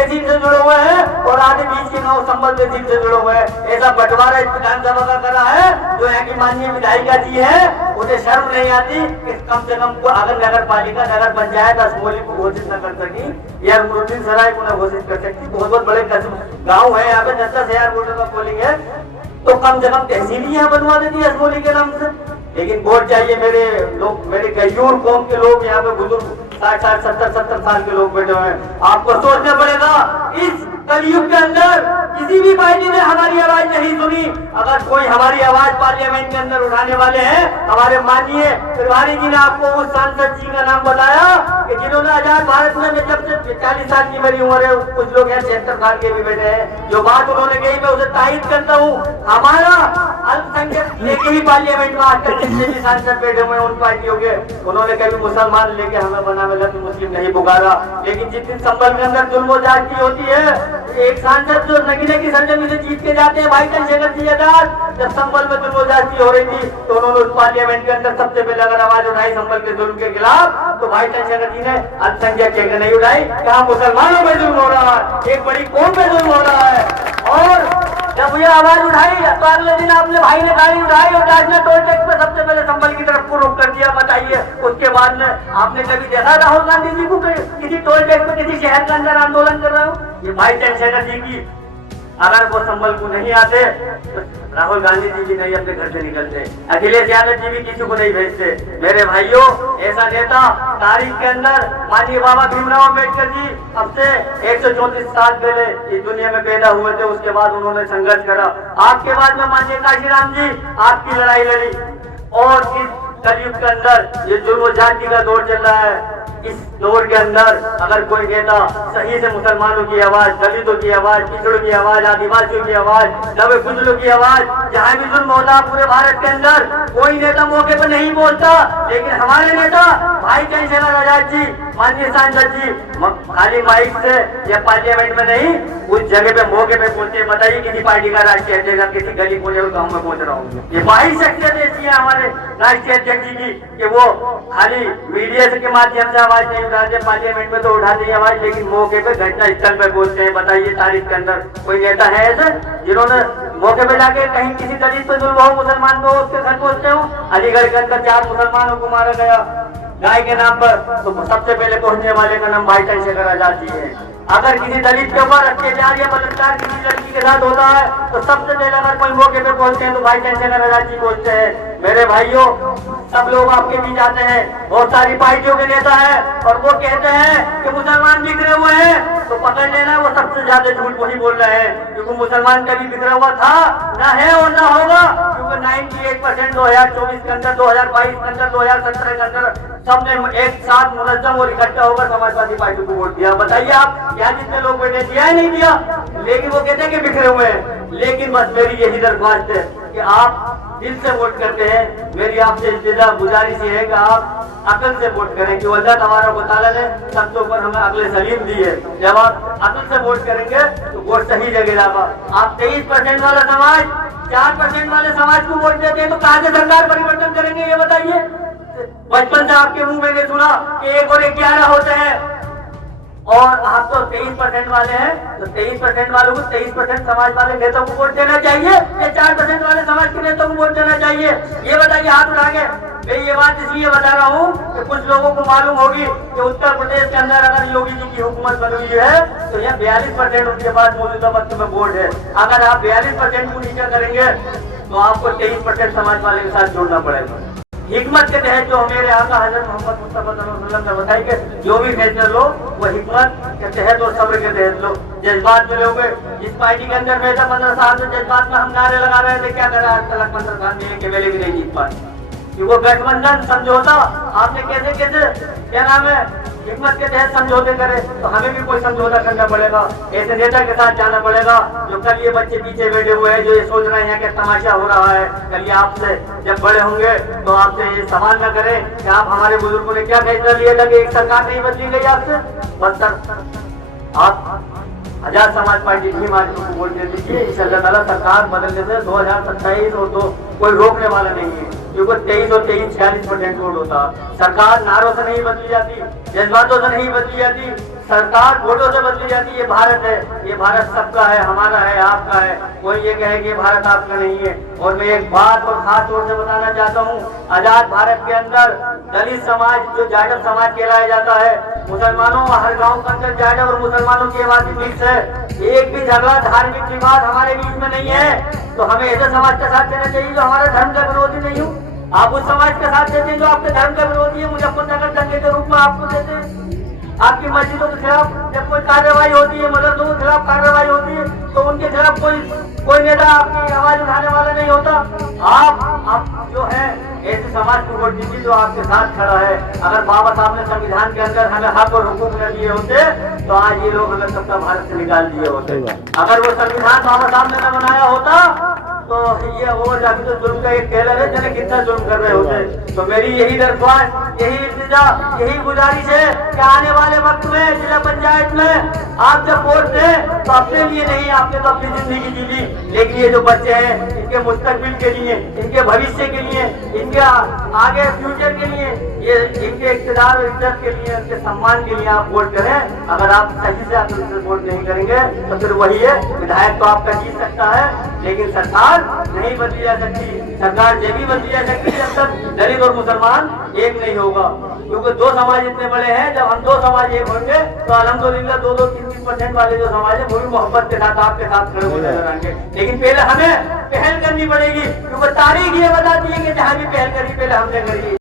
तहसील से जुड़े हुए हैं और आधे बीच के गाँव संबल तहसील से जुड़े हुए हैं। ऐसा बंटवारा इस विधानसभा का करा है। जो यहाँ की माननीय विधायिका जी है उन्हें शर्म नहीं आती कि कम से कम अगर नगर पालिका नगर पंचायत असमोली को घोषित न कर सकी या मुरुद्दीन सराय को न घोषित कर सकती। बहुत बहुत बड़े गाँव है, यहाँ पे 10,000 वोटों का पोलिंग है, तो कम से कम तहसील ही यहाँ बनवा देती है असमोली के नाम से। लेकिन वोट चाहिए मेरे लोग, मेरे गयूर कौम के लोग यहाँ पे बुजुर्ग 60, 70 साल के लोग बैठे हुए हैं। आपको सोचना पड़ेगा इस कलयुग के अंदर किसी भी पार्टी ने हमारी आवाज नहीं सुनी। अगर कोई हमारी आवाज पार्लियामेंट के अंदर उठाने वाले हैं, हमारे माननीय तिवारी जी ने आपको उस सांसद जी का नाम बताया कि जिन्होंने आजाद भारत में जब से 40 साल की मेरी उम्र है, कुछ लोग हैं 76 साल के भी बैठे हैं, जो बात उन्होंने कही मैं उसे तायद करता हूँ। हमारा अल्पसंख्यक लेके भी पार्लियामेंट में आज तक जितने भी सांसद बैठे हुए हैं उन पार्टियों के, उन्होंने कभी मुसलमान लेके हमें बना मुस्लिम नहीं पुकारा। लेकिन जिस दिन संबल के अंदर जुल्म जाती होती है, एक सांसद जो नगीने की सरजमी से जीत के जाते हैं भाई चंद्रशेखर जी आजाद, जब संबल में जुल्म जाती हो रही थी तो उन्होंने उस पार्लियामेंट के अंदर सबसे पहले अगर आवाज उठाई संबल के जुल्म के खिलाफ, तो भाई चंद्रशेखर जी ने अल्पसंख्यक के नहीं उठाई। कहा मुसलमानों में जुल्म हो रहा है, एक बड़ी कौम पे जुल्म हो रहा है। और जब ये आवाज उठाई तो अगले दिन आपने भाई ने गाड़ी उठाई और राजनाथ टोल टैक्स पे सबसे पहले संबल की तरफ को रोक कर दिया। बताइए उसके बाद में आपने कभी देखा राहुल गांधी जी को किसी टोल टैक्स पे किसी शहर के अंदर आंदोलन कर रहे हो? ये भाई चंद्रशेखर जी की अगर वो संबल को नहीं आते तो राहुल गांधी जी भी नहीं अपने घर से निकलते, अखिलेश यादव जी भी किसी को नहीं भेजते। मेरे भाइयों, ऐसा नेता तारीख के अंदर माननीय बाबा भीमराव अम्बेडकर जी अब से 134 साल पहले इस दुनिया में पैदा हुए थे। उसके बाद उन्होंने संघर्ष करा। आपके बाद में माननीय काशीराम जी आपकी लड़ाई लड़ी। और इस कलयुग के अंदर ये जुल्म जाति का दौर चल रहा है, इस दौर के अंदर अगर कोई नेता सही से मुसलमानों की आवाज, दलितों की आवाज, पिछड़ों की आवाज, आदिवासियों की आवाज, दबे कुचलों की आवाज, जहाँ भी जुल्म होता है पूरे भारत के अंदर कोई नेता मौके पर नहीं बोलता। लेकिन हमारे नेता भाई चंद्रशेखर आजाद जी, माननीय सांसद जी खाली माइक से या पार्लियामेंट में नहीं, उस जगह पे मौके पे पहुंचे। बताइए किसी पार्टी का राष्ट्रीय अध्यक्ष किसी गली कोने में गाँव में पहुंच रहा हूँ। ये भाई शख्सियत ऐसी है हमारे राष्ट्रीय अध्यक्ष जी की कि वो खाली मीडिया के माध्यम से आवाज नहीं उठाते, पार्लियामेंट में तो उठाते ही आवाज, लेकिन मौके पे घटना स्थल पे पहुंचते हैं। बताइए तारीख के अंदर कोई नेता है ऐसे जिन्होंने मौके पे जाके कहीं किसी दलित पे जुल्म हो, मुसलमान को उसके घर पहुंचते हो? अलीगढ़ के अंदर 4 मुसलमानों को मारा गया गाय के नाम पर, तो सबसे पहले पहुंचने वाले का नाम भाई चंद्रशेखर आजाद जी है। अगर किसी दलित के ऊपर अत्याचार या बलात्कार किसी लड़की के साथ होता है तो सबसे पहले अगर कोई मौके पे पहुंचते हैं तो भाई चंद्रशेखर आजाद जी पहुंचते हैं। मेरे भाइयों, सब लोग आपके बीच आते हैं, बहुत सारी पार्टियों के नेता हैं और वो कहते हैं कि मुसलमान बिखरे हुए हैं, तो पकड़ लेना वो सबसे ज्यादा झूठ वही बोल रहे हैं। क्योंकि मुसलमान कभी बिखरा हुआ था ना है और ना होगा। क्योंकि 98% 2024 के अंदर, 2022 के अंदर, 2017 के अंदर सबने एक साथ मुनज्जम और इकट्ठा होकर समाजवादी पार्टी को वोट दिया। बताइए आप यहाँ जितने लोग बैठे दिया है नहीं दिया? लेकिन वो कहते हैं कि बिखरे हुए हैं। लेकिन बस मेरी यही दरख्वास्त है कि आप दिल से वोट करते हैं। मेरी आपसे इल्तिजा गुजारिश है कि आप अकल से वोट करें कि अल्लाह तबारक व तआला ने सबके ऊपर हमें अकल सलीम दी है। जब आप अकल से वोट करेंगे तो वोट सही जगह जाएगा। आप 23% वाला समाज 4% वाले समाज को वोट देते हैं तो कहाँ से सरकार परिवर्तन करेंगे ये बताइए? बचपन से आपके मुंह में सुना कि 1 और 1 11 होते हैं और आप तो 23% वाले हैं, तो 23% वालों को 23% समाज वाले नेताओं को वोट देना चाहिए या 4% वाले समाज के नेताओं को वोट देना चाहिए? ये बताइए हाथ उठा के। मैं ये बात इसलिए बता रहा हूँ कि कुछ लोगों को मालूम होगी कि उत्तर प्रदेश के अंदर अगर योगी जी की हुकूमत बनी हुई है तो यहाँ 42% उनके पास मौजूदा वक्त में वोट है। अगर आप 42% को नीचे करेंगे तो आपको 23% समाज वाले के साथ जोड़ना पड़ेगा। हिकमत के तहत जो मेरे आका हजरत मोहम्मद मुस्तफा सल्लल्लाहु अलैहि वसल्लम ने बताया कि जो भी फैसला लो वो हिकमत के तहत और सब्र के तहत लो। जज्बात में लोगे, जिस पार्टी के अंदर मैं 15 साल से जज्बात में हम नारे लगा रहे थे, क्या करा आज तक 15 साल में एक एमएलए भी नहीं जीत पाए। वो गठबंधन समझौता आपने कैसे क्या नाम है हिकमत के तहत समझौते करे, तो हमें भी कोई समझौता करना पड़ेगा। ऐसे नेता के साथ जाना पड़ेगा जो कल ये बच्चे पीछे बैठे हुए हैं जो ये सोच रहे हैं कि तमाशा हो रहा है, कल ये आपसे जब बड़े होंगे तो आपसे ये सवाल न करें कि आप हमारे बुजुर्गों ने क्या फैसला लिया था कि एक सरकार नहीं बदली गई आपसे। बस आप आजाद समाज पार्टी की को वोट दे दीजिए, इंशाअल्लाह ताला सरकार बदलने से 2027 और तो कोई रोकने वाला नहीं है। क्योंकि 23 और 46% वोट होता। सरकार नारों से नहीं बदली जाती, जज्बातों से नहीं बदली जाती, सरकार वोटों से बदली जाती है। ये भारत है, ये भारत सबका है, हमारा है, आपका है। कोई ये कहे कि ये भारत आपका नहीं है। और मैं एक बात और खास तौर से बताना चाहता हूँ, आजाद भारत के अंदर दलित समाज जो जाटव समाज कहलाया जाता है, मुसलमानों हर गांव के अंदर जाटव और मुसलमानों की आबादी मिक्स है। एक भी झगड़ा धार्मिक विवाद हमारे बीच में नहीं है। तो हमें ऐसे समाज का साथ देना चाहिए जो हमारे धर्म का विरोधी नहीं हो। आप उस समाज का साथ देते हैं जो आपके धर्म का विरोधी है। मुजफ्फरनगर दंगे के रूप में आपको देते हैं। आपकी मस्जिदों के खिलाफ जब कोई कार्रवाई होती है, मदरसों के खिलाफ कार्रवाई होती है, तो उनके खिलाफ कोई नेता आपकी आवाज उठाने वाला नहीं होता। आप जो है ऐसे समाज को वोट दीजिए जो आपके साथ खड़ा है। अगर बाबा साहब ने संविधान के अंदर हमें हक और हुकूक न दिए होते तो आज ये लोग हमें सबका भारत से निकाल दिए होते। अगर वो संविधान बाबा साहब ने न बनाया होता तो ये वो अभी तो जुल्म का एक टेलर है जिन्हें कितना जुल्म कर रहे होते। तो मेरी यही दरख्वास्त, यही इल्तिजा, यही गुजारिश है कि आने वाले वक्त में जिला पंचायत में आप जब वोट दें तो अपने लिए नहीं, आपने तो अपनी जिंदगी जी ली, लेकिन ये जो बच्चे हैं इनके मुस्तकबिल के लिए, इनके भविष्य के लिए, इनके आगे फ्यूचर के लिए, ये इनके इक़्तिदार और इज्जत के लिए, इनके सम्मान के लिए आप वोट करें। अगर आप सही से आप वोट नहीं करेंगे तो फिर वही है, विधायक तो आपका जीत सकता है लेकिन सरकार नहीं बदली जा सकती। सरकार जब भी बदली जा सकती है जब तक दलित और मुसलमान एक नहीं होगा। क्योंकि दो समाज इतने बड़े हैं, जब हम दो समाज एक होंगे तो अल्हम्दुलिल्लाह 2-3% वाले जो समाज है वो भी मोहब्बत के साथ आपके साथ खड़े हो नजर आएंगे। लेकिन पहले हमें पहल करनी पड़ेगी, क्योंकि तारीख ये बताती है कि जहाँ भी पहल करी पहले हमने करी।